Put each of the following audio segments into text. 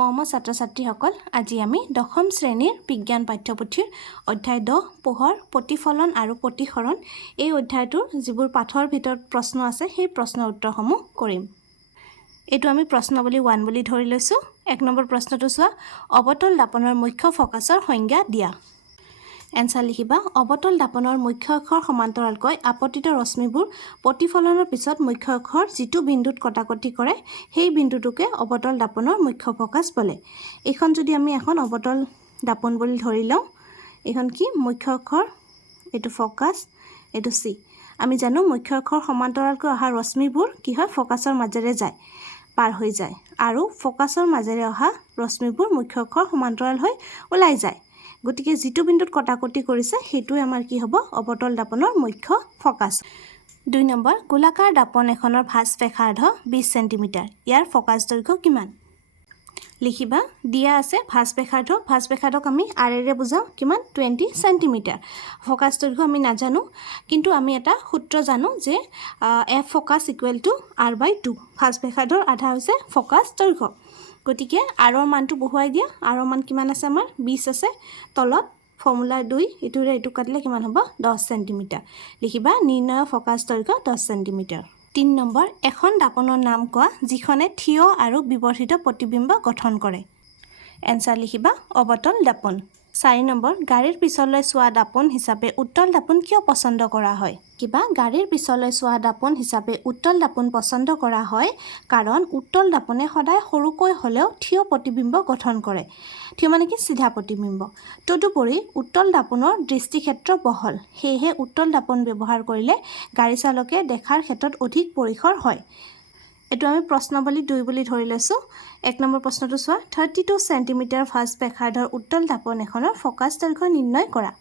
মৰমৰ ছাত্ৰ ছাত্ৰীসকল, আজি আমি দশম শ্ৰেণীৰ বিজ্ঞান পাঠ্যপুথিৰ অধ্যায় 10 পোহৰ প্ৰতিফলন আৰু প্ৰতিসৰণ এই অধ্যায়টোৰ যিবোৰ পাঠৰ ভিতৰত প্ৰশ্ন আছে সেই প্ৰশ্নৰ উত্তৰসমূহ কৰিম। এইটো আমি প্ৰশ্নাৱলী 1 বুলি ধৰি লৈছো। 1 নম্বৰ প্ৰশ্নটো চোৱা, অৱতল দাপনৰ মুখ্য ফকাছৰ সংজ্ঞা দিয়া। এনসাৰ লিখিবা, অৱতল দাপনৰ মুখ্য অক্ষৰ সমান্তৰালকৈ আপতিত ৰশ্মিবোৰ প্ৰতিফলনৰ পিছত মুখ্য অক্ষৰ যিটো বিন্দুত কটাকটি কৰে সেই বিন্দুটোকে অৱতল দাপনৰ মুখ্য ফকাছ বোলে। এইখন যদি আমি এখন অৱতল দাপন বুলি ধৰি লওঁ, এইখন কি মুখ্য অক্ষৰ, এইটো ফকাছ, এইটো সি। আমি জানো মুখ্য অক্ষৰ সমান্তৰালকৈ অহা ৰশ্মিবোৰ কি হয় ফকাছৰ মাজেৰে যায়, পাৰ হৈ যায়, আৰু ফকাছৰ মাজেৰে অহা ৰশ্মিবোৰ মুখ্য অক্ষৰ সমান্তৰাল হৈ ওলাই যায়। গতিকে যিটো বিন্দুত কটাকটি কৰিছে সেইটোৱে আমাৰ কি হ'ব অৱতল দাপনৰ মুখ্য ফকাছ। 2 নম্বৰ, গোলাকাৰ দাপন এখনৰ ভাঁজ ব্যাসাৰ্ধ 20 সেন্টিমিটাৰ, ইয়াৰ ফকাছ দৈৰ্ঘ্য কিমান? লিখিবা, দিয়া আছে ভাঁজ ব্যাসাৰ্ধক আমি আৰেৰে বুজাওঁ কিমান 20 সেন্টিমিটাৰ। ফকাছ দৈৰ্ঘ্য আমি নাজানো, কিন্তু আমি এটা সূত্ৰ জানো যে F focus equal to r/2। ভাঁজ ব্যাসাৰ্ধৰ আধা হৈছে ফকাছ দৈৰ্ঘ্য। গতিকে আৰৰ মানটো বহুৱাই দিয়া, আৰৰ মান কিমান আছে আমাৰ 20 আছে, তলত ফৰ্মুলা 2 ইটোৰে ইটো কাটিলে কিমান হ'ব 10 সেন্টিমিটাৰ। লিখিবা নিৰ্ণয় ফকাছ দৈৰ্ঘ্য 10 সেন্টিমিটাৰ। 3 নম্বৰ, এখন দাপনৰ নাম কোৱা যিখনে থিয় আৰু বিবৰ্ধিত প্ৰতিবিম্ব গঠন কৰে। এনসাৰ লিখিবা অৱতল দাপন। 4 নম্বৰ, গাড়ীৰ পিছলৈ চোৱা দাপন হিচাপে উত্তল দাপন কিয় পছন্দ কৰা হয়? কিবা গাড়ীৰ পিছলৈ চোৱা দাপন হিচাপে উত্তল দাপন পছন্দ কৰা হয় কাৰণ উত্তল দাপনে সদায় সৰুকৈ হ'লেও থিয় প্ৰতিবিম্ব গঠন কৰে। থিয় মানে কি চিধা প্ৰতিবিম্ব। তদুপৰি উত্তল দাপনৰ দৃষ্টিক্ষেত্ৰ বহল, সেয়েহে উত্তল দাপন ব্যৱহাৰ কৰিলে গাড়ী চালকে দেখাৰ ক্ষেত্ৰত অধিক পৰিসৰ হয়। এইটো আমি প্ৰশ্নাৱলী 2 বুলি ধৰি লৈছো। 1 নম্বৰ প্ৰশ্নটো চোৱা, 32 সেন্টিমিটাৰ ভাঁজ ব্যাসাৰ্ধৰ উত্তল দাপন এখনৰ ফকাছ দৈৰ্ঘ্য নিৰ্ণয় কৰা।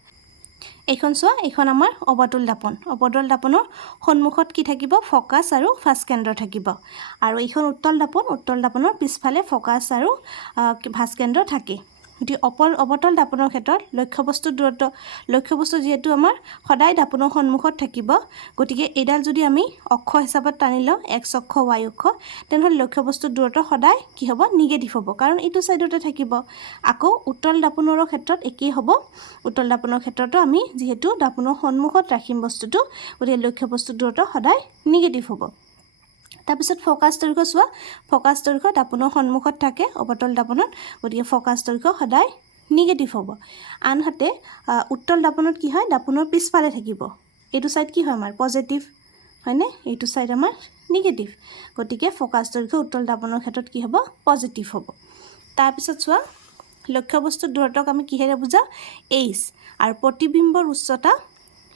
এইখন চোৱা, এইখন আমাৰ অৱতল দাপন। অৱতল দাপনৰ সন্মুখত কি থাকিব ফকাছ আৰু ভাঁজ কেন্দ্ৰ থাকিব, আৰু এইখন উত্তল দাপনৰ পিছফালে ফকাছ আৰু ভাঁজ কেন্দ্ৰ থাকে। গতিকে অৱতল দাপনৰ ক্ষেত্ৰত লক্ষ্যবস্তুৰ দূৰত্ব, লক্ষ্যবস্তু যিহেতু আমাৰ সদায় দাপনৰ সন্মুখত থাকিব, গতিকে এইডাল যদি আমি অক্ষ হিচাপত টানি লওঁ x অক্ষ y অক্ষ, তেনেহ'লে লক্ষ্যবস্তুৰ দূৰত্ব সদায় কি হ'ব নিগেটিভ হ'ব, কাৰণ এইটো ছাইডতে থাকিব। আকৌ উত্তল দাপনৰো ক্ষেত্ৰত একেই হ'ব। উত্তল দাপনৰ ক্ষেত্ৰতো আমি যিহেতু দাপনৰ সন্মুখত ৰাখিম বস্তুটো, গতিকে লক্ষ্যবস্তুৰ দূৰত্ব সদায় নিগেটিভ হ'ব। তাৰপিছত ফকাছ দৈৰ্ঘ্য চোৱা, ফকাছ দৈৰ্ঘ্য দাপনৰ সন্মুখত থাকে অৱতল দাপনত, গতিকে ফকাছ দৈৰ্ঘ্য সদায় নিগেটিভ হ'ব। আনহাতে উত্তল দাপনত কি হয় দাপনৰ পিছফালে থাকিব, এইটো ছাইড কি হয় আমাৰ পজিটিভ হয়নে, এইটো ছাইড আমাৰ নিগেটিভ, গতিকে ফকাছ দৈৰ্ঘ্য উত্তল দাপনৰ ক্ষেত্ৰত কি হ'ব পজিটিভ হ'ব। তাৰপিছত চোৱা, লক্ষ্যবস্তুৰ দূৰত্বক আমি কিহেৰে বুজাওঁ h, আৰু প্ৰতিবিম্বৰ উচ্চতা,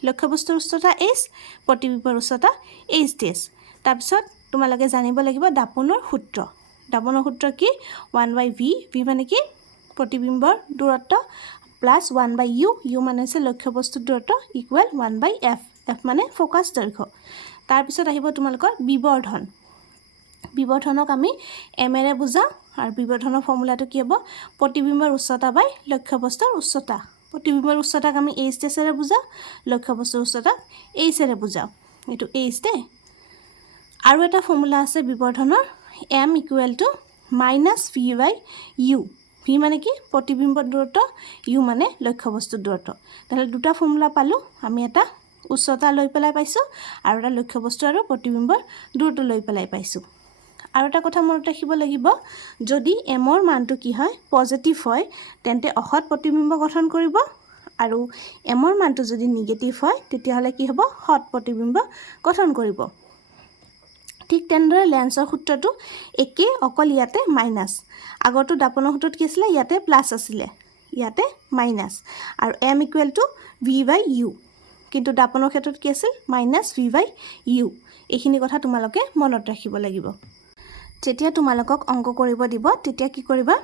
লক্ষ্যবস্তুৰ উচ্চতা h, প্ৰতিবিম্বৰ উচ্চতা h'। তাৰপিছত তোমালোকে জানিব লাগিব দাপনৰ সূত্ৰ। দাপনৰ সূত্ৰ কি 1/v, v মানে কি প্ৰতিবিম্বৰ দূৰত্ব, প্লাছ 1/u, u মানে হৈছে লক্ষ্যবস্তুৰ দূৰত্ব, ইকুৱেল 1/f, f মানে ফকাছ দৈৰ্ঘ্য। তাৰপিছত আহিব তোমালোকৰ বিবৰ্ধন। বিবৰ্ধনক আমি m এৰে বুজাওঁ, আৰু বিবৰ্ধনৰ ফৰ্মুলাটো কি হ'ব প্ৰতিবিম্বৰ উচ্চতা বাই লক্ষ্যবস্তুৰ উচ্চতা। প্ৰতিবিম্বৰ উচ্চতাক আমি h' এৰে বুজাওঁ, লক্ষ্যবস্তুৰ উচ্চতাক h এৰে বুজাওঁ, এইটো h দে। আৰু এটা ফৰ্মুলা আছে বিবৰ্ধনৰ m equal to -v/u। v মানে কি প্ৰতিবিম্বৰ দূৰত্ব, u মানে লক্ষ্যবস্তুৰ দূৰত্ব। তাহলে দুটা ফৰ্মুলা পালোঁ, আমি এটা উচ্চতা লৈ পেলাই পাইছোঁ আৰু এটা লক্ষ্যবস্তু আৰু প্ৰতিবিম্বৰ দূৰত্ব লৈ পেলাই পাইছোঁ। আৰু এটা কথা মনত ৰাখিব লাগিব, যদি এমৰ মানটো কি হয় পজিটিভ হয় তেন্তে অসৎ প্ৰতিবিম্ব গঠন কৰিব, আৰু এমৰ মানটো যদি নিগেটিভ হয় তেতিয়াহ'লে কি হ'ব সৎ প্ৰতিবিম্ব গঠন কৰিব। ঠিক তেনেদৰে লেন্সৰ সূত্ৰটো একে, অকল ইয়াতে মাইনাছ। আগৰটো দাপনৰ সূত্ৰত কি আছিলে ইয়াতে প্লাছ আছিলে, ইয়াতে মাইনাছ, আৰু m ইকুৱেল টু v/u, কিন্তু দাপনৰ ক্ষেত্ৰত কি আছিল -v/u। এইখিনি কথা তোমালোকে মনত ৰাখিব লাগিব। যেতিয়া তোমালোকক অংক কৰিব দিব তেতিয়া কি কৰিবা,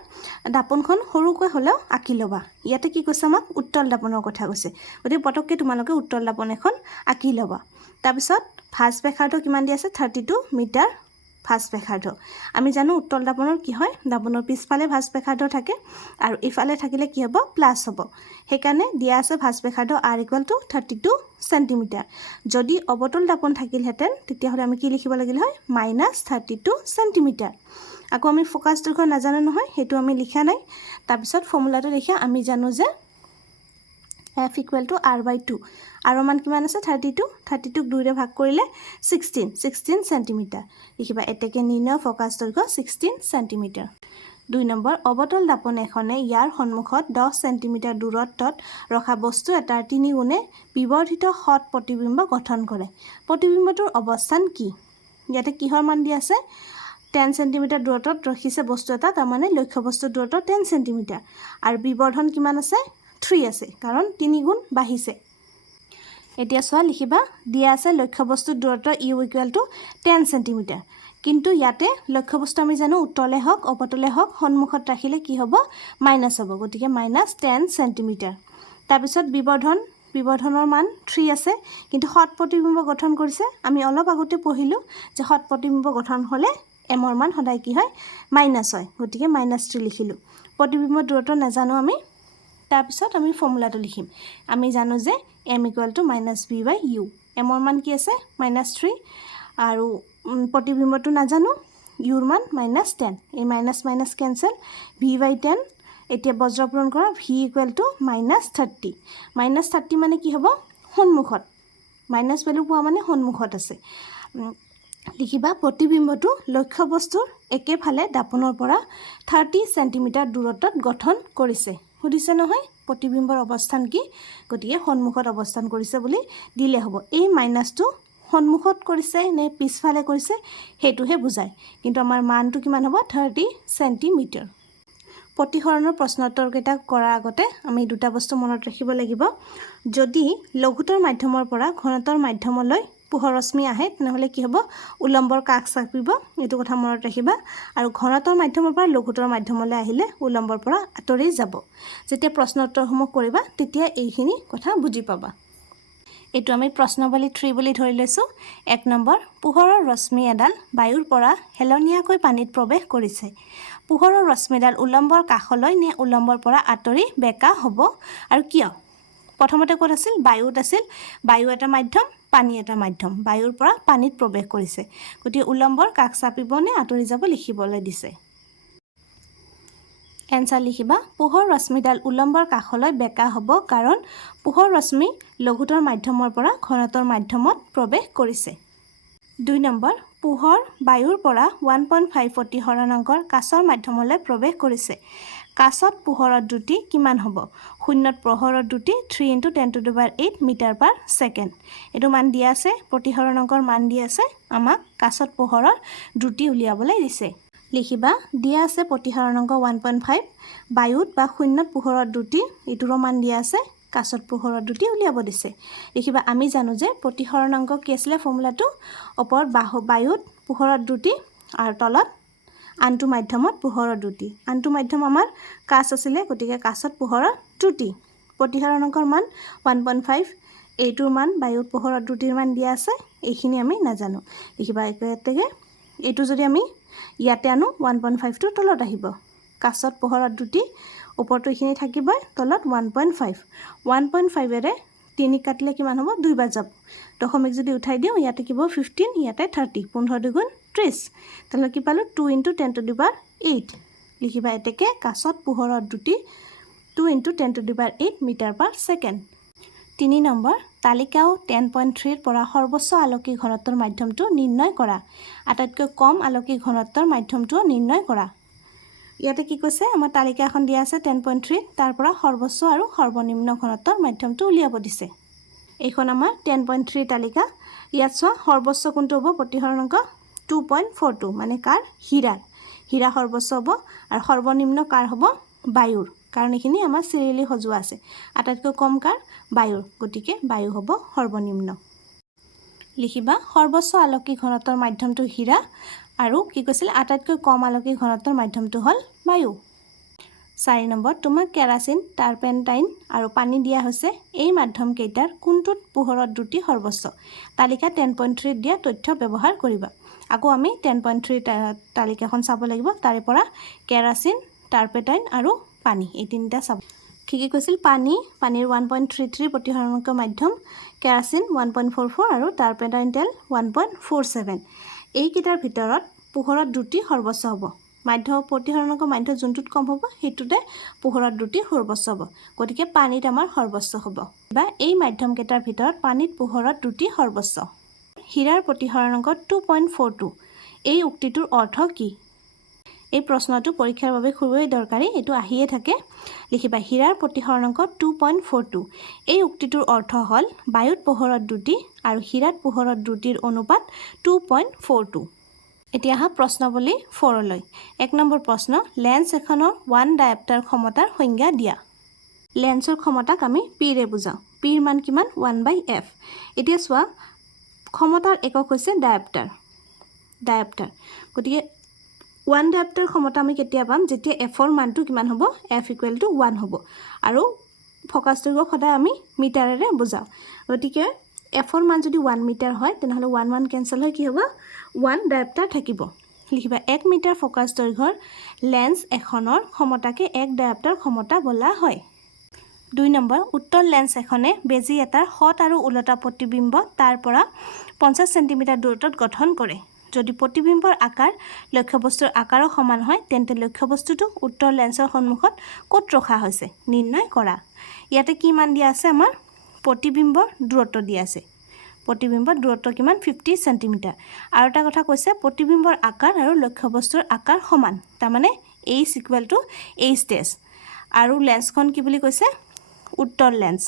দাপনখন সৰুকৈ হ'লেও আঁকি ল'বা। ইয়াতে কি কৈছে আমাক উত্তল দাপনৰ কথা কৈছে, গতিকে পটককৈ তোমালোকে উত্তল দাপন এখন আঁকি ল'বা। তাৰপিছত ভাঁজ ব্যাসাৰ্ধ কিমান দি আছে 32 মিটাৰ ভাঁজ ব্যাসাৰ্ধ। আমি জানো উত্তল দাপনৰ কি হয় দাপনৰ পিছফালে ভাঁজ ব্যাসাৰ্ধ থাকে, আৰু ইফালে থাকিলে কি হ'ব প্লাছ হ'ব। সেইকাৰণে দিয়া আছে ভাঁজ ব্যাসাৰ্ধ r ইকুৱেল টু 32 সেন্টিমিটাৰ। যদি অৱতল দাপন থাকিলহেঁতেন তেতিয়াহ'লে আমি কি লিখিব লাগিল হয় -32 সেন্টিমিটাৰ। আকৌ আমি ফ'কাছ দৈৰ্ঘ্য নাজানো নহয়, সেইটো আমি লিখা নাই। তাৰপিছত ফৰ্মুলাটো লিখা আমি জানো যে f = r/2 আৰু মান কিমান আছে 32 32ক 2ৰে ভাগ কৰিলে 16 সেন্টিমিটাৰ লিখিবা। এতেকে নিৰ্ণয় ফ'কাছ দৈৰ্ঘ্য 16 সেন্টিমিটাৰ। 2 নম্বৰ অবতল দাপোন এখনে ইয়াৰ সন্মুখত 10 সেন্টিমিটাৰ দূৰত্বত ৰখা বস্তু এটাৰ 3 গুণে বিবৰ্ধিত হট প্ৰতিবিম্ব গঠন কৰে। প্ৰতিবিম্বটোৰ অৱস্থান কি? ইয়াতে কিহৰ মান দিয়া আছে 10 সেন্টিমিটাৰ দূৰত্বত ৰাখিছে বস্তু এটা, তাৰমানে লক্ষ্য বস্তুৰ দূৰত্ব 10 সেন্টিমিটাৰ আৰু বিবৰ্ধন কিমান আছে 3 আছে, কাৰণ 3 গুণ বাঢ়িছে। এতিয়া চোৱা লিখিবা দিয়া আছে লক্ষ্য বস্তুৰ দূৰত্ব u = 10 সেন্টিমিটাৰ, কিন্তু ইয়াতে লক্ষ্য বস্তু আমি জানো উত্তলে হওক অবতলে হওক সন্মুখত ৰাখিলে কি হ'ব মাইনাছ হ'ব, গতিকে -10 সেন্টিমিটাৰ। তাৰপিছত বিবৰ্ধনৰ মান 3 আছে, কিন্তু হট প্ৰতিবিম্ব গঠন কৰিছে। আমি অলপ আগতে পঢ়িলোঁ যে হট প্ৰতিবিম্ব গঠন হ'লে এমৰ মান সদায় কি হয় মাইনাছ হয়, গতিকে -3 লিখিলোঁ। প্ৰতিবিম্বৰ দূৰত্ব নাজানো আমি, তাৰপিছত আমি ফৰ্মুলাটো লিখিম। আমি জানো যে m = -v/u, এমৰ মান কি আছে -3 আৰু প্ৰতিবিম্বটো নাজানো uৰ মান -10, এই মাইনাছ কেঞ্চেল v/10। এতিয়া বজ্ৰ পূৰণ কৰা v = -30 -30 মানে কি হ'ব সন্মুখত, মাইনাছ ভেলু পোৱা মানে সন্মুখত আছে। লিখিবা প্ৰতিবিম্বটো লক্ষ্য বস্তুৰ একেফালে দাপোনৰ পৰা 30 সেন্টিমিটাৰ দূৰত্বত গঠন কৰিছে। সুধিছে নহয় প্ৰতিবিম্বৰ অৱস্থান কি, গতিকে সন্মুখত অৱস্থান কৰিছে বুলি দিলে হ'ব। এই মাইনাছটো সন্মুখত কৰিছে নে পিছফালে কৰিছে সেইটোহে বুজায়, কিন্তু আমাৰ মানটো কিমান হ'ব 30 সেন্টিমিটাৰ। প্ৰতিসৰণৰ প্ৰশ্ন উত্তৰকেইটা কৰাৰ আগতে আমি দুটা বস্তু মনত ৰাখিব লাগিব। যদি লঘুতৰ মাধ্যমৰ পৰা ঘনতৰ মাধ্যমলৈ পোহৰ ৰশ্মি আহে তেনেহ'লে কি হ'ব উলম্বৰ কাষ চাপিব, এইটো কথা মনত ৰাখিবা। আৰু ঘনতৰ মাধ্যমৰ পৰা লঘুতৰ মাধ্যমলৈ আহিলে উলম্বৰ পৰা আঁতৰি যাব। যেতিয়া প্ৰশ্ন উত্তৰসমূহ কৰিবা তেতিয়া এইখিনি কথা বুজি পাবা। এইটো আমি প্ৰশ্নাৱলী 3 বুলি ধৰি লৈছোঁ। 1 নম্বৰ পোহৰৰ ৰশ্মি এডাল বায়ুৰ পৰা হেলনীয়াকৈ পানীত প্ৰৱেশ কৰিছে। পোহৰৰ ৰশ্মিডাল উলম্বৰ কাষলৈ নে উলম্বৰ পৰা আঁতৰি বেকা হ'ব আৰু কিয়? প্ৰথমতে ক'ত আছিল বায়ুত আছিল, বায়ু এটা মাধ্যম পানী এটা মাধ্যম, বায়ুৰ পৰা পানীত প্ৰৱেশ কৰিছে, গতিকে উলম্বৰ কাষ চাপিব নে আঁতৰি যাব লিখিবলৈ দিছে। এনচাৰ লিখিবা পোহৰ ৰশ্মিডাল উলম্বৰ কাষলৈ বেকা হ'ব কাৰণ পোহৰ ৰশ্মি লঘুতৰ মাধ্যমৰ পৰা ঘনতৰ মাধ্যমত প্ৰৱেশ কৰিছে। 2 নম্বৰ পোহৰ বায়ুৰ পৰা 1.5 প্ৰতিসৰণাংকৰ কাঁচৰ মাধ্যমলৈ প্ৰৱেশ কৰিছে। কাঁচত পোহৰৰ দ্ৰুতি কিমান হ'ব? শূন্যত পোহৰৰ দ্ৰুতি 3 × 10⁸ মিটাৰ/ছেকেণ্ড। এইটো মান দিয়া আছে, প্ৰতিসৰণাংকৰ মান দিয়া আছে, আমাক কাঁচত পোহৰৰ দ্ৰুতি উলিয়াবলৈ দিছে। লিখিবা দিয়া আছে প্ৰতিসৰণাংক 1.5, বায়ুত বা শূন্যত পোহৰৰ দ্ৰুতি এইটোৰো মান দিয়া আছে, কাঁচত পোহৰৰ দ্ৰুতি উলিয়াব দিছে। লিখিবা আমি জানো যে প্ৰতিসৰণাংক কি আছিলে ফৰ্মুলাটো ওপৰত বায়ুত পোহৰৰ দ্ৰুতি আৰু তলত আনটো মাধ্যমত পোহৰৰ দ্ৰুতি। আনটো মাধ্যম আমাৰ কাঁচ আছিলে, গতিকে কাঁচত পোহৰৰ দ্ৰুতি। প্ৰতিসৰণাংকৰ মান 1.5, এইটোৰ মান বায়ুত পোহৰৰ দ্ৰুতিৰ মান দিয়া আছে, এইখিনি আমি নাজানো। লিখিবা একেলগে এইটো যদি আমি ইয়াতে আনো 1.5টো তলত আহিব। কাঁচত পোহৰৰ দ্ৰুতি ওপৰতো এইখিনি থাকিবই, তলত 1.5। 1.5ৰে 3 কাটিলে কিমান হ'ব 2 বাৰ যাব, দশমিক যদি উঠাই দিওঁ ইয়াতে কি হ'ব 15, ইয়াতে 30, 15 × 2 = 30, তেনেহ'লে কি পালোঁ 2 × 10⁸। লিখিবা এতেকে কাঁচত পোহৰৰ দ্ৰুতি 2 × 10⁸ মিটাৰ/ছেকেণ্ড। 3 নম্বৰ তালিকাও 10.3ৰ পৰা সৰ্বোচ্চ আলোকিক ঘনত্বৰ মাধ্যমটো নিৰ্ণয় কৰা। আটাইতকৈ কম আলোকিক ঘনত্বৰ মাধ্যমটো নিৰ্ণয় কৰা। ইয়াতে কি কৈছে আমাৰ তালিকা এখন দিয়া আছে 10.3, তাৰ পৰা সৰ্বোচ্চ আৰু সৰ্বনিম্ন ঘনত্বৰ মাধ্যমটো উলিয়াব দিছে। এইখন আমাৰ 10.3 তালিকা। ইয়াত চোৱা সৰ্বোচ্চ কোনটো হ'ব প্ৰতিসৰণাংক 2.42, মানে কাৰ হীৰা সৰ্বোচ্চ হ'ব, আৰু সৰ্বনিম্ন কাৰ হ'ব বায়ুৰ, কাৰণ এইখিনি আমাৰ চিৰিয়েলি সজোৱা আছে। আটাইতকৈ কম কাৰ বায়ুৰ, গতিকে বায়ু হ'ব সৰ্বনিম্ন। লিখিবা সৰ্বোচ্চ আলোকিক ঘনত্বৰ মাধ্যমটো হীৰা আৰু কি কৈছিল আটাইতকৈ কম আলোকিক ঘনত্বৰ মাধ্যমটো হ'ল বায়ু। 4 নম্বৰ তোমাক কেৰাচিন, টাৰ্পেণ্টাইন আৰু পানী দিয়া হৈছে, এই মাধ্যমকেইটাৰ কোনটোত পোহৰৰ দ্ৰুতি সৰ্বোচ্চ? তালিকা 10.3 দিয়া তথ্য ব্যৱহাৰ কৰিবা। আকৌ আমি 10.3 তালিকাখন চাব লাগিব, তাৰে পৰা কেৰাচিন, টাৰ্পেণ্টাইন আৰু পানী এই তিনিটা চাব। কি কৈছিল পানীৰ 1.33 প্ৰতিসৰণাংক মাধ্যম, কেৰাচিন 1.44 আৰু টাৰ্পেণ্টাইন তেল 1.47। এইকেইটাৰ ভিতৰত পোহৰৰ দ্ৰুতি সৰ্বোচ্চ হ'ব। মাধ্য প্ৰতিসৰণকৰ মাধ্য যোনটোত কম হ'ব সেইটোতে পোহৰত দ্ৰুতি সৰ্বোচ্চ হ'ব গতিকে পানীত আমাৰ সৰ্বোচ্চ হ'ব বা এই মাধ্যমকেইটাৰ ভিতৰত পানীত পোহৰত দ্ৰুতি সৰ্বোচ্চ হীৰাৰ প্ৰতিসৰণক 2.42 এই উক্তিটোৰ অৰ্থ কি এই প্ৰশ্নটো পৰীক্ষাৰ বাবে খুবেই দৰকাৰী এটো আহিয়ে থাকে লিখিবা হীৰাৰ প্ৰতিসৰণক 2.42 এই উক্তিটোৰ অৰ্থ হ'ল বায়ুত পোহৰত দ্ৰুতি আৰু হীৰাত পোহৰত দ্ৰুতিৰ অনুপাত 2.42 এতিয়া হা প্ৰশ্নাৱলী 4 লৈ 1 নম্বৰ প্ৰশ্ন লেন্স এখনৰ 1 ডায়োপ্টাৰ ক্ষমতাৰ সংজ্ঞা দিয়া লেন্সৰ ক্ষমতাক আমি p ৰে বুজাও p ৰ মান কিমান 1/f এতিয়া চোৱা ক্ষমতাৰ একক হৈছে ডায়োপ্টাৰ গতিকে 1 ডায়োপ্টাৰ ক্ষমতা আমি কেতিয়া পাম যেতিয়া f ৰ মানটো কিমান হ'ব f = 1 হ'ব আৰু ফোকাস দৈৰ্ঘ্য সদায় আমি মিটাৰেৰে বুজাও গতিকে f ৰ মান যদি 1 মিটাৰ হয় তেনেহলে 1 1 কেনসেল হৈ কি হ'ব 1 ডায়োপ্টাৰ থাকিব লিখিবা 1 মিটাৰ ফোকাস দৈৰ্ঘ্যৰ লেন্স এখনৰ ক্ষমতাকে 1 ডায়োপ্টাৰ ক্ষমতা বলা হয় 2 নম্বৰ উত্তল লেন্স এখনে বেজি এটাৰ হট আৰু উলটা প্ৰতিবিম্ব তাৰ পৰা 50 সেন্টিমিটাৰ দূৰত্বত গঠন কৰে যদি প্ৰতিবিম্বৰ আকাৰ লক্ষ্যবস্তুৰ আকাৰৰ সমান হয় তেন্তে লক্ষ্যবস্তুটো উত্তল লেন্সৰ সন্মুখত ক'ত ৰখা হৈছে নিৰ্ণয় কৰা ইয়াতে কি মান দিয়া আছে আমাৰ প্ৰতিবিম্বৰ দূৰত্ব দিয়া আছে প্ৰতিবিম্বৰ দূৰত্ব কিমান 50 সেন্টিমিটাৰ আৰু এটা কথা কৈছে প্ৰতিবিম্বৰ আকাৰ আৰু লক্ষ্যবস্তুৰ আকাৰ সমান তাৰ মানে h = h dash আৰু লেন্সখন কি বুলি কৈছে উত্তল লেন্স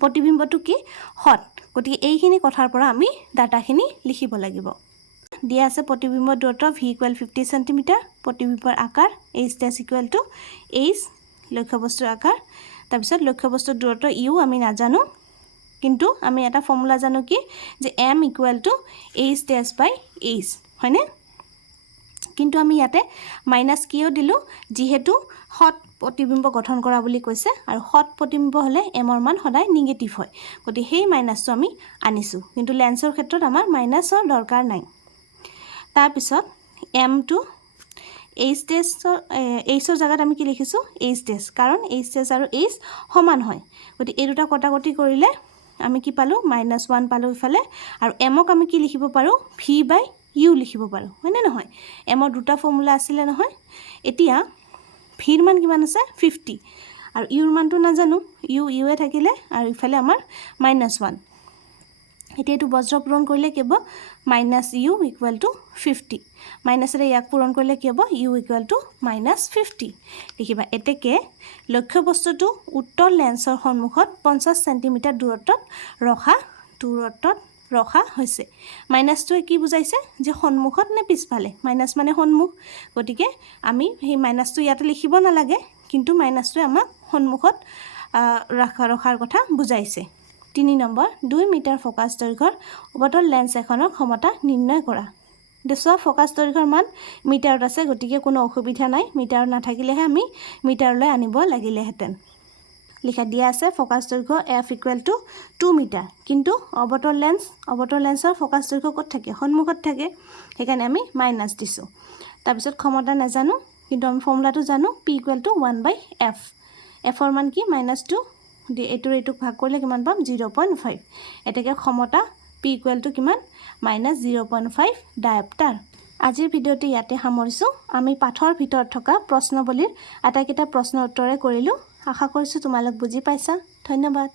প্ৰতিবিম্বটো কি হট গতিকে এইখিনি কথাৰ পৰা আমি ডাটাখিনি লিখিব লাগিব দিয়া আছে প্ৰতিবিম্বৰ দূৰত্ব v = 50 সেন্টিমিটাৰ প্ৰতিবিম্বৰ আকাৰ h dash = h লক্ষ্যবস্তুৰ আকাৰ তাৰ পিছত লক্ষ্যবস্তুৰ দূৰত্ব u আমি নাজানো কিন্তু আমি এটা ফৰ্মুলা জানো কি যে m = h dash by h হয়নে কিন্তু আমি ইয়াতে মাইনাস কিও দিলো যেহেতু হট প্ৰতিবিম্ব গঠন কৰা বুলি কৈছে আৰু হট প্ৰতিবিম্ব হলে m ৰ মান সদায় নিগেটিভ হয় গতি সেই মাইনাসটো আমি আনিছো কিন্তু লেন্সৰ ক্ষেত্ৰত আমাৰ মাইনাসৰ দৰকাৰ নাই তাৰ পিছত m টো h dash h ৰ জায়গাত আমি কি লিখিছো h dash কাৰণ h dash আৰু h সমান হয় গতি এই দুটা কটাকটি কৰিলে আমি কি পালো -1 পালো ইফালে আৰু m ক আমি কি লিখিব পাৰো v/u লিখিব পাৰো হয়নে নহয় m ৰ দুটা ফৰ্মুলা আছিল নহয় এতিয়া v ৰ মান কিমান আছে 50 আৰু u ৰ মানটো নাজানো u এ থাকিলে আৰু ইফালে আমাৰ -1 এতিয়া এটো বজ্ৰ পূৰণ কৰিলে কি হ'ব -u = 50 মাইনাসৰে ইয়াক পূৰণ কৰিলে কি হ'ব u = -50 লিখিবা এতেকে লক্ষ্যবস্তুটো উত্তল লেন্সৰ সন্মুখত 50 সেন্টিমিটাৰ দূৰত্বত ৰখা হৈছে মাইনাসটোৱে কি বুজাইছে যে সন্মুখত নে পিছফালে মাইনাস মানে সন্মুখ গতিকে আমি সেই মাইনাসটো ইয়াতে লিখিব নালাগে কিন্তু মাইনাসটোৱে আমাক সন্মুখত ৰখাৰ কথা বুজাইছে 3 নম্বৰ 2 মিটাৰ ফোকাস দৈৰ্ঘ্যৰ অবতল লেন্স এখনৰ ক্ষমতা নিৰ্ণয় কৰা দেখোৱা ফোকাস দৈৰ্ঘ্যৰ মান মিটাৰত আছে গতিকে কোনো অসুবিধা নাই মিটাৰত নাথাকিলেহে আমি মিটাৰলৈ আনিব লাগিলেহেঁতেন লিখা দিয়া আছে ফোকাস দৈৰ্ঘ্য f = 2 মিটাৰ কিন্তু অবতল লেন্সৰ ফোকাস দৈৰ্ঘ্য ক'ত থাকে সন্মুখত থাকে সেইকাৰণে আমি মাইনাস দিছো তাৰ পিছত ক্ষমতা নাজানো কিন্তু আমি ফৰ্মুলাটো জানো p = 1/f f ৰ মান কি -2 এইটোক ভাগ কৰিলে কিমান পাম 0.5 এতেকে ক্ষমতা p = কিমান -0.5 ডায়োপ্টাৰ আজিৰ ভিডিওটি ইয়াতে সামৰিছো আমি পাঠৰ ভিতৰত থকা প্ৰশ্নাৱলীৰ আটাইকেইটা প্ৰশ্নৰ উত্তৰে কৰিলো আশা কৰিছো তোমালোক বুজি পাইছা ধন্যবাদ